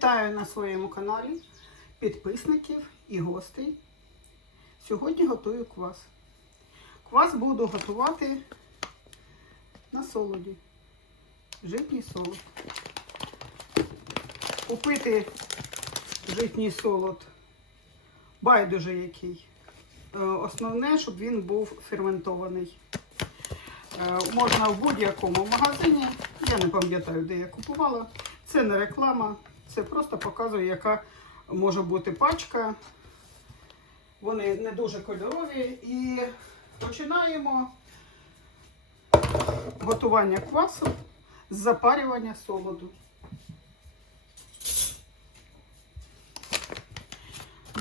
Вітаю на своєму каналі підписників і гостей. Сьогодні готую квас. Квас буду готувати на солоді. Житній солод. Купити житній солод байдуже який. Е, Основне, щоб він був ферментований. Е, Можна в будь-якому магазині. Я не пам'ятаю, де я купувала. Це не реклама, це просто показує, яка може бути пачка. Вони не дуже кольорові. І починаємо готування квасу з запарювання солоду.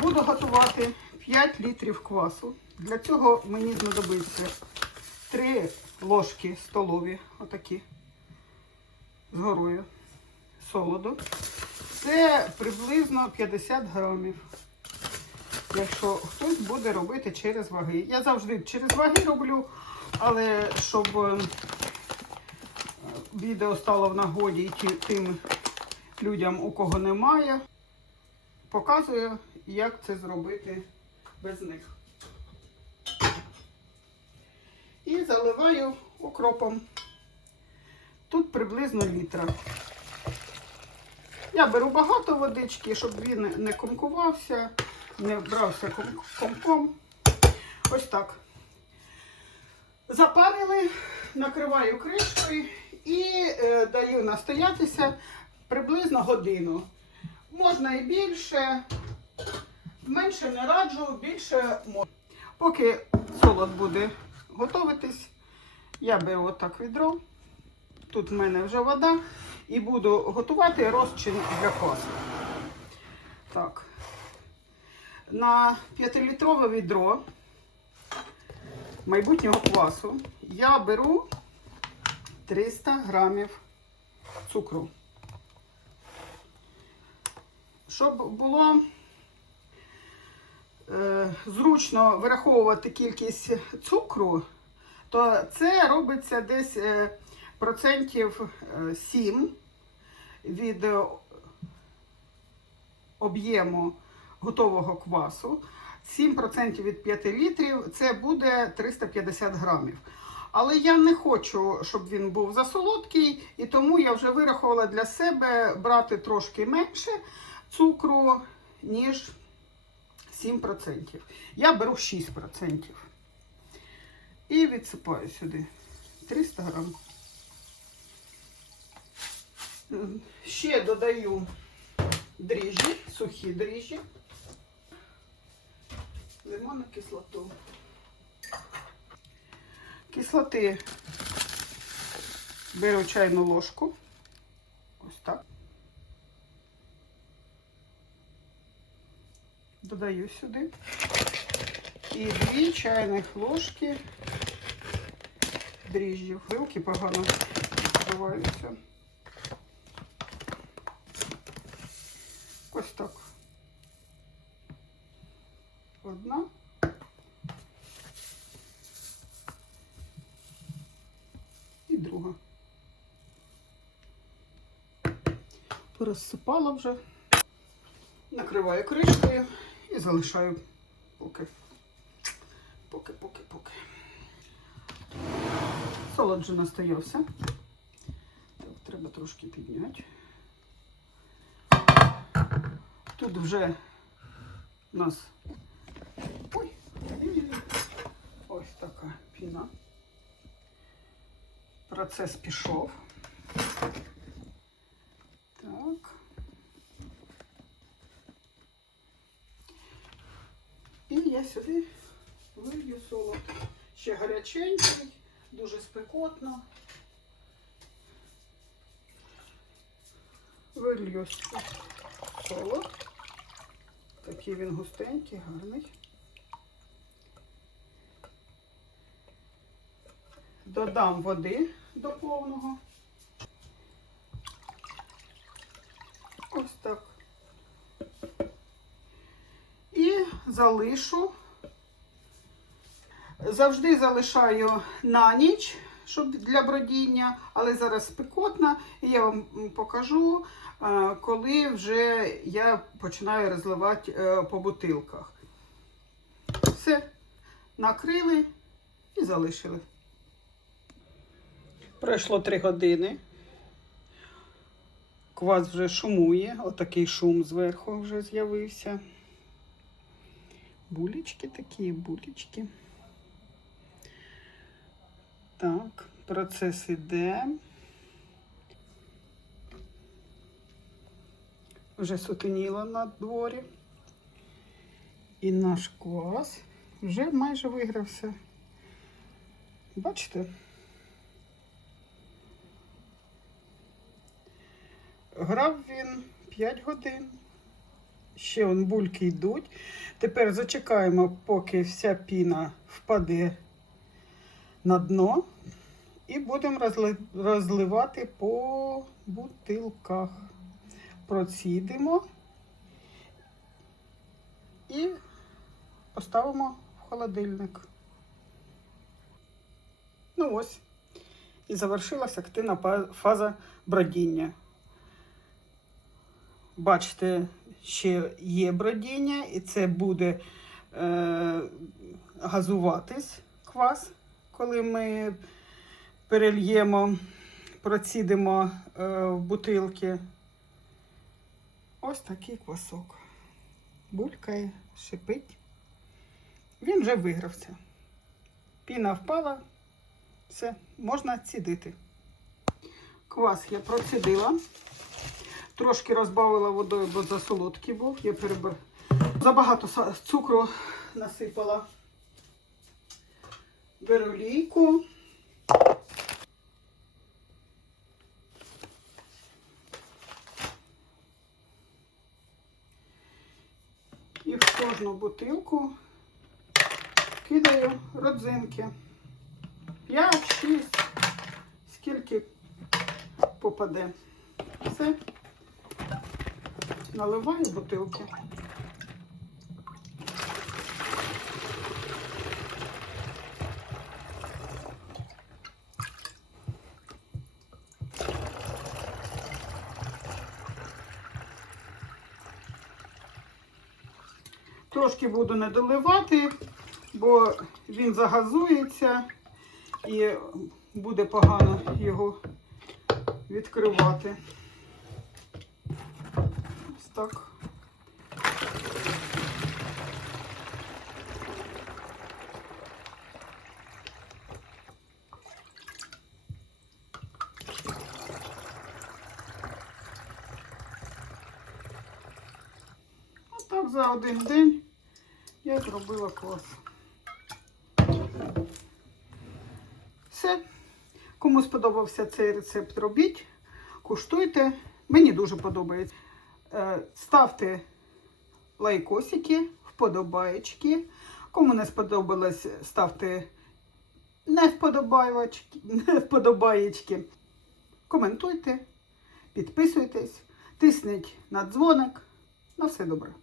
Буду готувати 5 літрів квасу. Для цього мені знадобиться 3 ложки столові, отакі, з горою солоду. Це приблизно 50 грамів. Якщо хтось буде робити через ваги. Я завжди через ваги роблю, але щоб е, відео стало в нагоді і тим людям, у кого немає, показую, як це зробити без них. І заливаю укропом. Тут приблизно літра. Я беру багато водички, щоб він не комкувався, не брався комком. Ось так. Запарили, накриваю кришкою і е, даю настоятися приблизно годину. Можна і більше, менше не раджу, більше можна. Поки солод буде готуватись, я беру отак відро. Тут в мене вже вода. І буду готувати розчин для квасу. Так. На 5-літрове відро майбутнього квасу я беру 300 грамів цукру. Щоб було е, зручно вираховувати кількість цукру, то це робиться десь е, процентів е, 7 від е, об'єму готового квасу. 7% від 5 літрів це буде 350 грамів. Але я не хочу, щоб він був засолодкий, і тому я вже вирахувала для себе брати трошки менше цукру, ніж 7%. Я беру 6%. І відсипаю сюди 300 грамів. Ще додаю дріжджі, сухі дріжджі, лимонну кислоту. Кислоти беру чайну ложку. Ось так. Додаю сюди. І дві чайних ложки дріжджів. Вилки погано відбиваються. Ось так. Одна. І друга. Порозсипала вже. Накриваю кришкою і залишаю поки. Поки, поки, поки. Солод вже настоявся. Так, треба трошки підняти. Тут вже у нас ой, ось така піна. Процес пішов. Так. І я сюди вилью солод. Ще гаряченький, дуже спекотно. Вилью солод. Такий він густенький, гарний. Додам води до повного. Ось так. І залишу. Завжди залишаю на ніч, щоб для бродіння, але зараз спекотно, і я вам покажу. е, коли вже я починаю розливати е, по бутилках. Все, накрили і залишили. Пройшло 3 години. Квас вже шумує, отакий шум зверху вже з'явився. Булечки такі, булечки. Так, процес іде. Вже сутеніло на дворі. І наш квас вже майже вигрався. Бачите? Грав він 5 годин. Ще он бульки йдуть. Тепер зачекаємо, поки вся піна впаде на дно. І будемо розливати по бутилках. Процідимо і поставимо в холодильник. Ну ось. І завершилася активна фаза бродіння. Бачите, ще є бродіння, і це буде е, газуватись квас, коли ми перельємо, процідимо е, в бутилки. Ось такий квасок. Булькає, шипить. Він вже вигрався. Піна впала, все, можна цідити. Квас я процідила. Трошки розбавила водою, бо засолодкий був. Я перебер... Забагато цукру насипала. Беру лійку. І в кожну бутилку кидаю родзинки. 5-6, скільки попаде. Все. Наливаю бутилки. Трошки буду не доливати, бо він загазується і буде погано його відкривати. Ось так. Отак за один день я зробила квас. Все. Кому сподобався цей рецепт, робіть, куштуйте. Мені дуже подобається. Е, Ставте лайкосики, вподобаєчки. Кому не сподобалось, ставте не вподобаєчки, не вподобаєчки. Коментуйте, підписуйтесь, тисніть на дзвоник. На все добре.